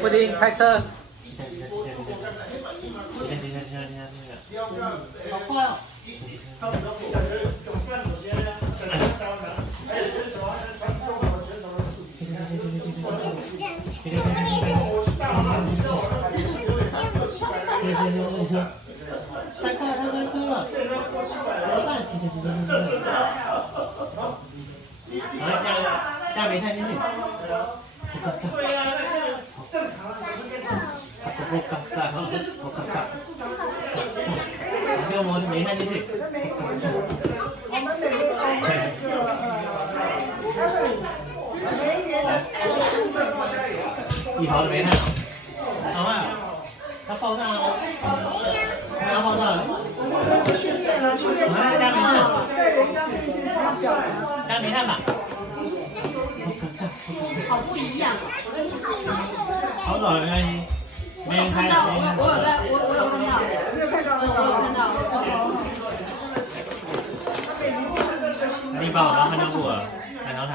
布丁开车。好快哦！太快了，太开车了！怎么办？然后加煤炭进去。我靠上！我靠上！我靠上！给我煤炭进去。一盒的煤炭，好快！它爆炸了吗？它爆炸了。我们来加煤炭。加煤炭吧。好不一样。好早了，没关系。没人开。我有在，我有看到。我有看到。你把我当汗尿布了，奶糖糖。